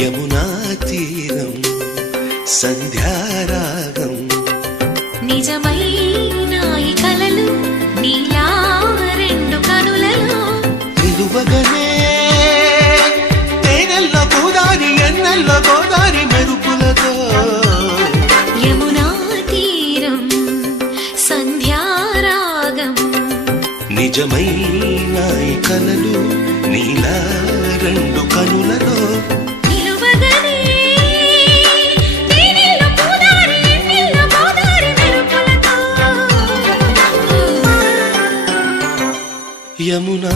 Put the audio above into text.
యమునా తీరం సంధ్యారాగం నిజమైన ఈ కలలు నీలా రెండు కనులలో నిలువగనే తేనెల్ల గోదారి ఎన్నెల్ల గోదారి మెరుపులతో యమునా తీరం సంధ్యారాగం నిజమైన ఈ కలలు నీలా రెండు కనులలో యమునా